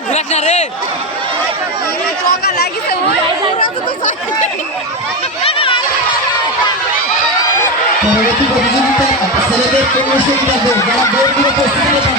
ঘুরাস না রে পরবর্তী প্রতিযোগিতা ছেলেদের 1500 মিটার দৌড় যারা দৌড় প্রস্তুতি